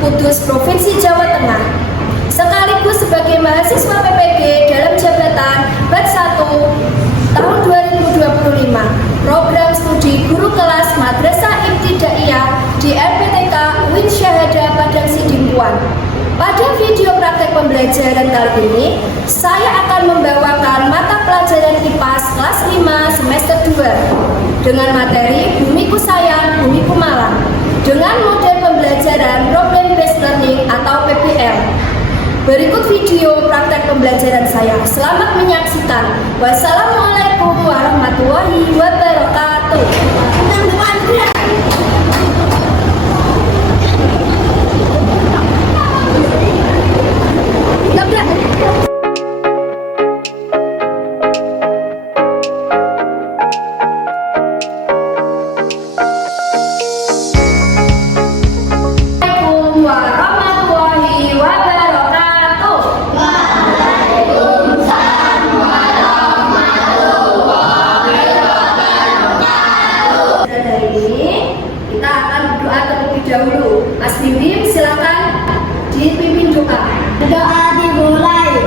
Kudus, Provinsi Jawa Tengah. Sekaligus sebagai mahasiswa PPG dalam jabatan Bat 1 tahun 2025, program studi guru kelas Madrasah Ibtidaiyah di LPTK UIN Syahada Padang Sidimpuan. Pada video praktek pembelajaran kali ini, saya akan membawakan mata pelajaran IPAS kelas 5 semester 2 dengan materi Bumiku Sayang, Bumiku Malang dengan model pembelajaran Problem Based Learning atau PBL. Berikut video praktek pembelajaran saya. Selamat menyaksikan. Wassalamualaikum warahmatullahi wabarakatuh. Dahulu, Mas Bim, silakan dipimpin doa. Doa dimulai.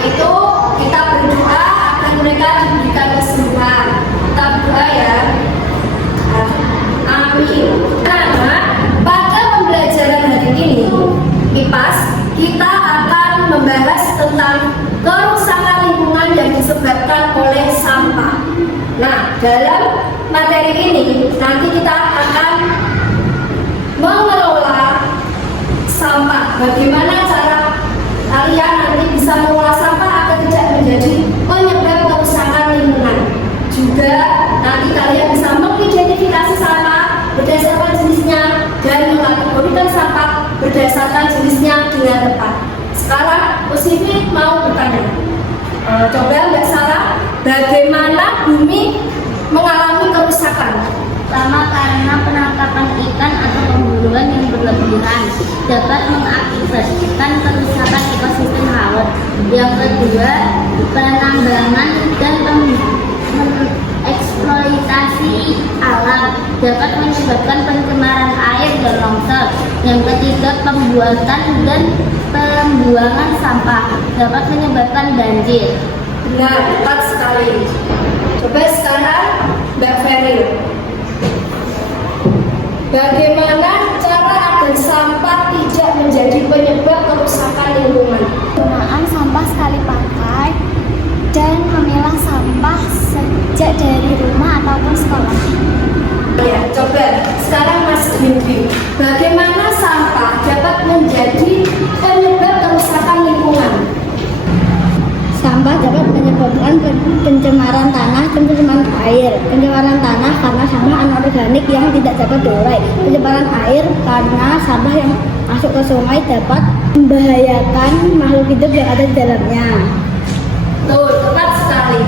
Itu kita berdoa agar mereka diberikan kesembuhan. Kita berdoa ya. Amin. Karena pada pembelajaran hari ini IPAS kita akan membahas tentang kerusakan lingkungan yang disebabkan oleh sampah. Nah, dalam materi ini nanti kita akan mengelola sampah. Bagaimana cara kalian nanti bisa mengolah sampah agar tidak menjadi penyebab kerusakan lingkungan. Juga nanti kalian bisa mengidentifikasi sampah berdasarkan jenisnya dan mengkategorikan sampah berdasarkan jenisnya dengan tepat. Sekarang Usifi mau bertanya. Coba Mbak Sarah, bagaimana bumi mengalami kerusakan? Pertama, karena penangkapan ikan atau pemburuan yang berlebihan dapat mengakibatkan kerusakan ekosistem laut. Yang kedua, penambangan dan eksploitasi alam dapat menyebabkan pencemaran air dan longsor. Yang ketiga, pembuatan dan pembuangan sampah dapat menyebabkan banjir. Benar, tepat sekali. Coba sekarang Mbak Feril. Bagaimana cara agar sampah tidak menjadi penyebab kerusakan lingkungan? Penggunaan sampah sekali pakai dan memilah sampah sejak dari rumah ataupun sekolah. Ya, coba sekarang Mas Bim, bagaimana sampah dapat menjadi penyebab kerusakan lingkungan? Sampah dapat menyebabkan menyebabkan pencemaran tanah, pencemaran air. Pencemaran tanah karena sampah anorganik yang tidak dapat diurai. Pencemaran air karena sampah yang masuk ke sungai dapat membahayakan makhluk hidup yang ada di dalamnya. Tuh, tepat sekali.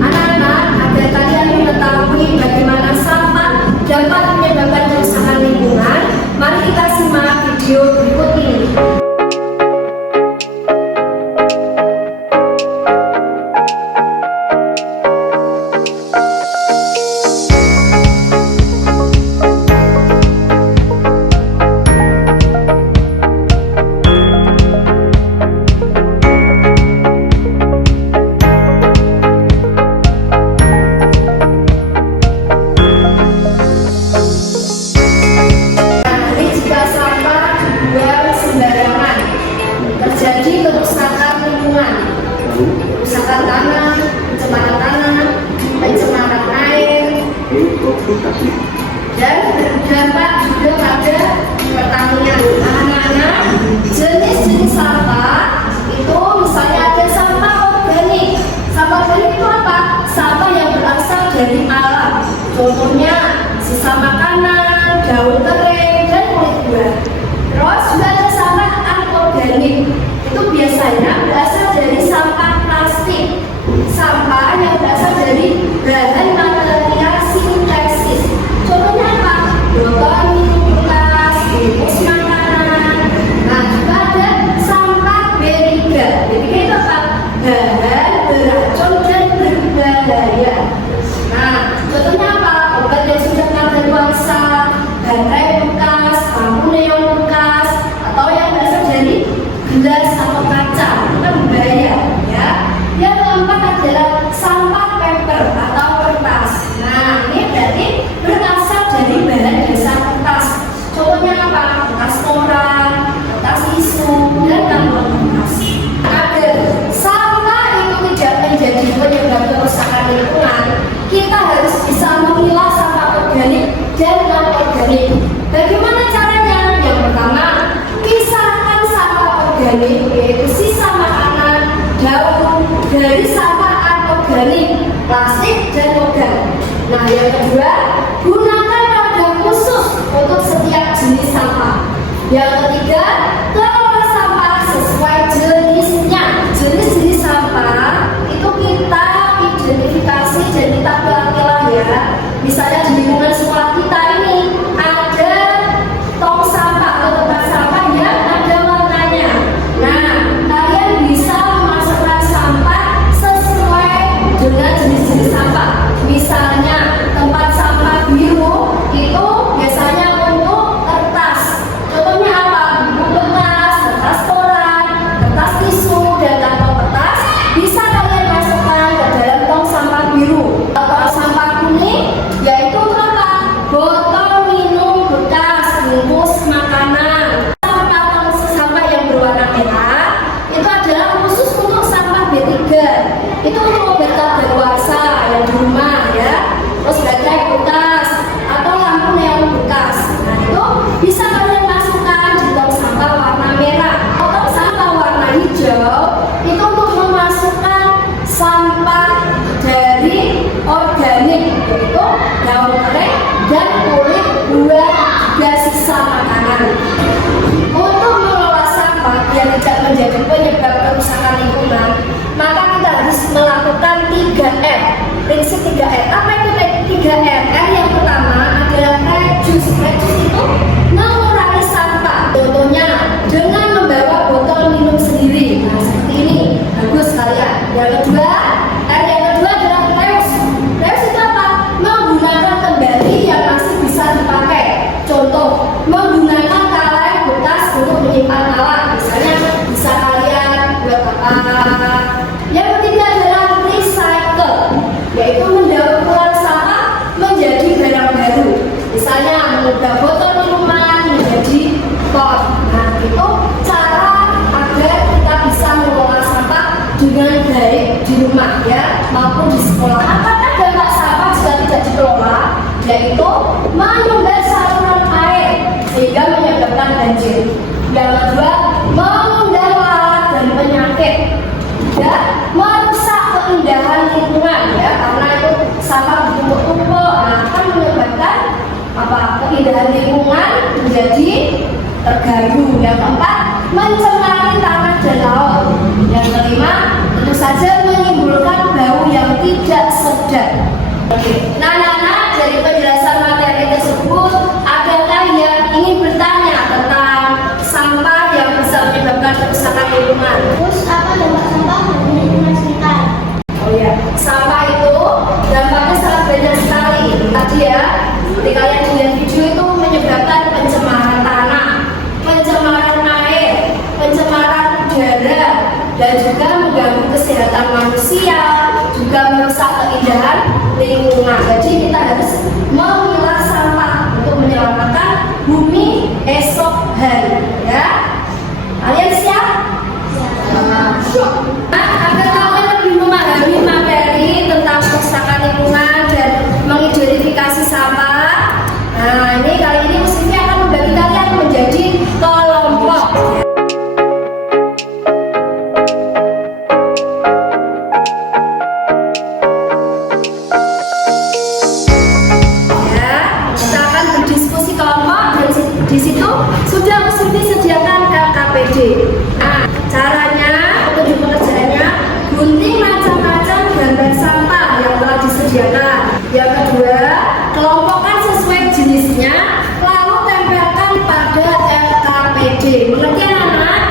Anak-anak, agar kalian mengetahui bagaimana sampah dapat menyebabkan kerusakan lingkungan, mari kita simak video berikut ini. Terjadi kerusakan lingkungan, kerusakan tanah, pencemaran air, dan berdampak juga pada pertanian. Anak-anak, jenis-jenis sampah itu misalnya ada sampah organik. Sampah organik itu apa? Sampah yang berasal dari alam. Contohnya sisa makanan, daun kering, dan kulit buah. Terus juga ada sampah anorganik. Itu biasanya berasal dari sampah plastik, sampah yang berasal dari bahan material sintesis. Contohnya apa? Botol minum bekas, bungkus makanan. Nah, juga ada sampah B3. B3 itu apa? Bahan beracun dan berbahaya. Nah, contohnya apa? Obat yang sudah kadaluarsa, baterai bekas, lampu neon bekas, atau yang berasal dari gelas atau kaca. Itu kan berbahaya, ya. Yang keempat adalah sampah paper atau kertas. Nah, ini berarti berasal dari bahan dasar kertas. Contohnya apa? Kertas koran, kertas tisu, dan kantong bekas. Agar sampah itu tidak menjadi penyebab kerusakan lingkungan, kita harus bisa memilah sampah organik dan non-organik. Bagaimana caranya? Yang pertama, pisahkan sampah organik, yaitu sisa makanan, daun, dari sampah anorganik, plastik, dan logam. Nah, yang kedua, gunakan wadah khusus untuk setiap jenis sampah. Yang ketiga, kelola sampah sesuai jenisnya. Jenis-jenis sampah itu kita identifikasi dan kita pilah-pilah, ya. Misalnya di lingkungan sekolah kita ini ada tong sampah atau tempat sampah yang ada warnanya. Nah, kalian bisa memasukkan sampah sesuai dengan jenis-jenis sampah. Misalnya tempat sampah biru itu biasanya untuk kertas. Contohnya apa? Buku kertas, kertas koran, kertas tisu, dan kantong kertas bisa kalian masukkan ke dalam tong sampah biru. Atau sampah kuning yaitu apa? Botol minum bekas, bungkus makanan. Sampah yang berwarna merah itu adalah khusus untuk sampah B3. Itu untuk obat kadaluarsa yang di rumah, ya. Terus baterai bekas atau lampu neon bekas. Nah, itu bisa kalian masukkan di tong sampah warna merah. Atau sampah warna hijau itu untuk memasukkan sampah dari organik, yaitu daun kering dan kulit buah dan sisa makanan. Untuk mengelola sampah yang tidak menjadi penyebab kerusakan lingkungan, maka kita harus melakukan 3M. Prinsip 3M. Apa itu 3M? R yang pertama adalah reduce. Reduce itu mengurangi sampah. Contohnya dengan membawa botol minum sendiri. Nah, seperti ini. Bagus kalian. Yang kedua, R yang kedua adalah reuse. Reuse itu apa? Menggunakan kembali yang masih bisa dipakai. Contoh, menggunakan kaleng bekas untuk menyimpan alat. Misalnya bisa kalian buat apa? Yang ketiga adalah recycle, yaitu mendaur ulang sampah menjadi barang baru. Misalnya mengubah botol minuman menjadi pot. Nah, itu cara agar kita bisa mengelola sampah dengan baik di rumah, ya, maupun di sekolah. Apakah dampak sampah jika tidak dikelola? Yaitu menyumbat saluran air sehingga menyebabkan banjir. Yang kedua, mengundang lalat dan penyakit, dan merusak keindahan mengganggu. Yang keempat, mencemari tanah dan laut. Yang kelima, tentu saja menimbulkan bau yang tidak sedap. Nah, anak-anak, dari penjelasan materi tersebut, adakah yang ingin bertanya tentang sampah yang bisa menyebabkan kerusakan lingkungan? Terus apa dampak sampah bagi lingkungan sekitar? Oh ya, sampah itu dampaknya sangat banyak sekali. Tadi ya, seperti kalian lihat video itu menyebabkan pencemaran tanah, pencemaran air, pencemaran udara, dan juga mengganggu kesehatan manusia, juga merusak keindahan lingkungan. Jadi kita harus memilah sampah untuk menyelamatkan bumi esok hari. Ya, kalian siap? Agar kalian lebih memahami materi tentang kerusakan lingkungan dan mengidentifikasi sampah. Nah, ini kali ini musimnya akan membagi kalian menjadi kelompok. Ya, kita akan berdiskusi kelompok dan di situ sudah musim disediakan KKPD. Nah, caranya untuk pekerjaannya gunting macam-macam gambar sampah yang telah disediakan. Yang kedua, kelompokkan sesuai jenisnya, lalu tempelkan pada LKPD. Mengerti anak-anak?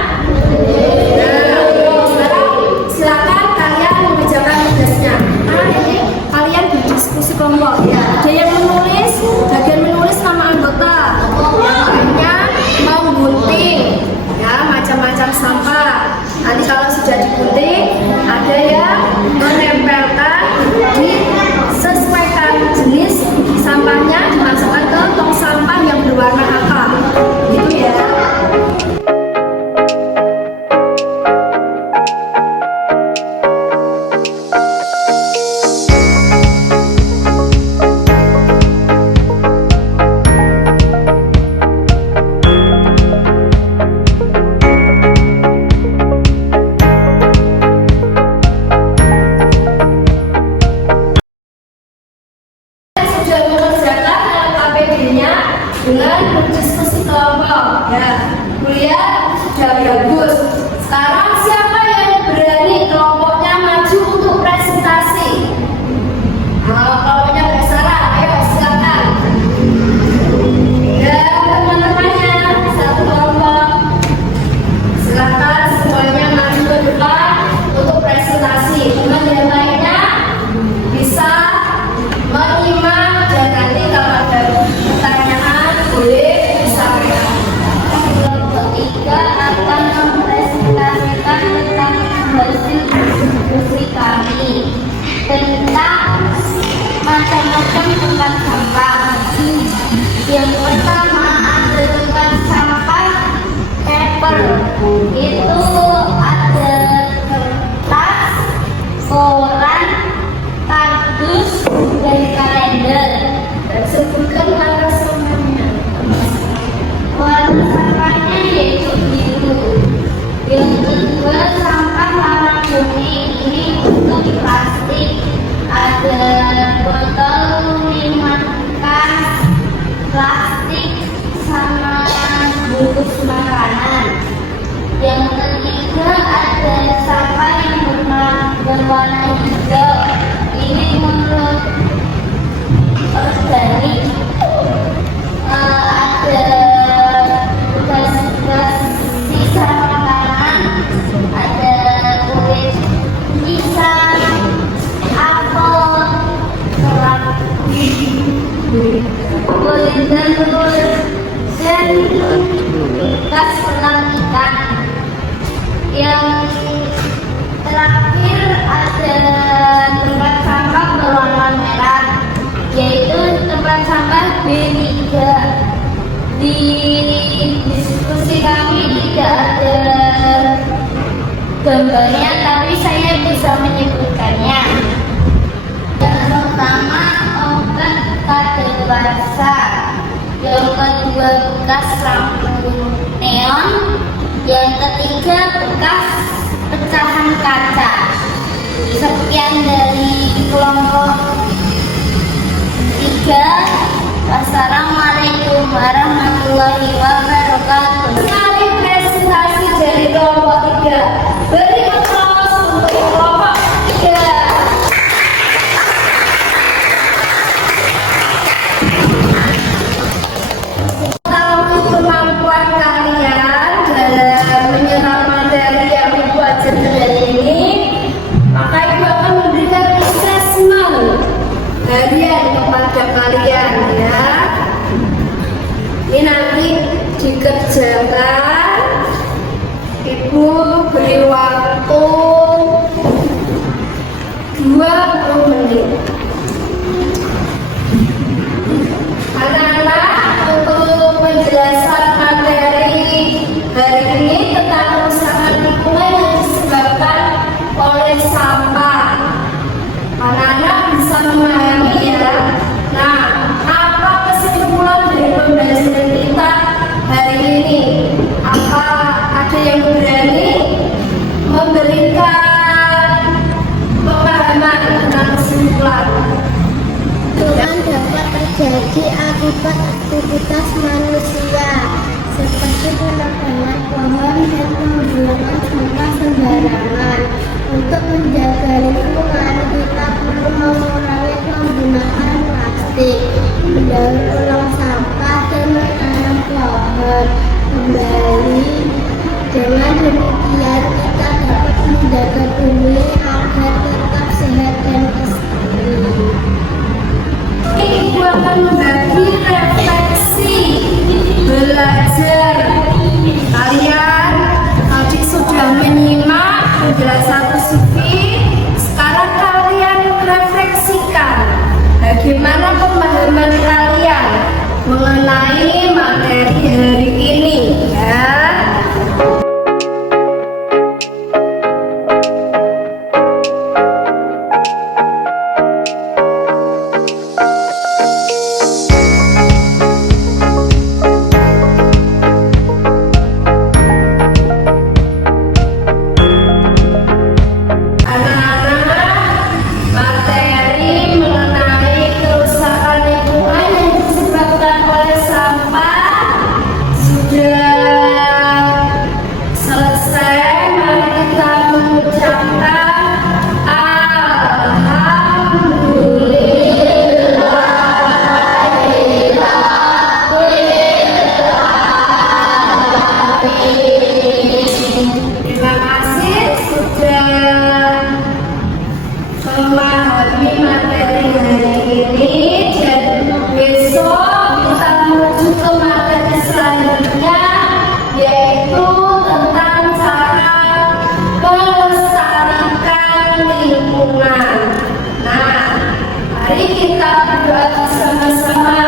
Nah, sekarang silakan kalian mengerjakan tugasnya. Nah, ini kalian berdiskusi kelompok. Ya, ada yang menulis, bagian menulis nama anggota. Yang lainnya menggunting, ya, macam-macam sampah. Nanti kalau sudah digunting, ada yang menempelkan, disesuaikan jenis sampahnya, dimasukkan ke tong sampah yang berwarna apa. Gitu ya. Sudah mengerjakan LKPD-nya dengan berdiskusi kelompok. Ya, kuliah sudah bagus. Sekarang siapa yang berani kelompoknya maju untuk presentasi? Nah, kelompoknya bersara, ayo silakan. Ya, teman-temannya satu kelompok. Silakan semuanya maju ke depan untuk presentasi. Teman yang lainnya bisa menyimak dan nanti kalau ada pertanyaan boleh disampaikan. Kelompok 3 akan mempresentasikan tentang hasil diskusi kami tentang macam-macam tempat sampah. Yang pertama ada tempat sampah paper, itu ada kertas, koran, kardus, dan kalender. Sebutkan narasumbernya. Warna sampahnya yaitu biru. Yang kedua sampah warna kuning, ini untuk plastik. Ada botol minuman bekas, plastik, sama bungkus makanan. Yang ketiga ada sampah yang berwarna hijau. Ini menurut organik. Ada bekas-bekas sisa makanan, ada kulit pisang, apel, serat, kulit telur, dan bekas selang ikan. Yang terakhir ada tempat sampah berwarna merah, yaitu tempat sampah B3. Di diskusi kami tidak ada gambarnya, tapi saya bisa menyebutkannya. Yang pertama, obat kadaluarsa. Yang kedua, bekas lampu neon. Yang ketiga, bekas pecahan kaca. Sekian dari kelompok 3. Wassalamualaikum warahmatullahi wabarakatuh. Sekali presentasi dari kelompok 3. Beri aplaus untuk kelompok 3. Tahu kemampuan kalian dalam menyerap materi yang Ibu ajarkan hari ini, maka Ibu akan memberikan assessment harian kepada kalian ya. Ini nanti dikerjakan, Ibu beri waktu 20 menit. Anak-anak, untuk penjelasan materi hari ini tentang kerusakan lingkungan yang disebabkan oleh sampah, anak-anak bisa memahami ya. Nah, apa kesimpulan dari pembelajaran kita hari ini? Apa ada yang berani memberikan pemahaman tentang kesimpulan? Lingkungan dapat terjadi akibat aktivitas manusia seperti penebangan pohon dan pembuangan sampah sembarangan. Untuk menjaga lingkungan, kita perlu mengurangi penggunaan plastik, mendaur ulang sampah, dan menanam pohon kembali. Dengan demikian, kita dapat menjaga bumi agar tetap sehat dan lestari. Ibu akan membagi refleksi belajar. Kalian tadi sudah menyimak penjelasan Sufi. Sekarang kalian refleksikan bagaimana pemahaman kalian mengenai materi hari ini ya. Terima kasih sudah memahami materi hari ini, dan besok kita menuju ke materi selanjutnya, yaitu tentang cara melestarikan lingkungan. Nah, mari kita berdoa bersama-sama.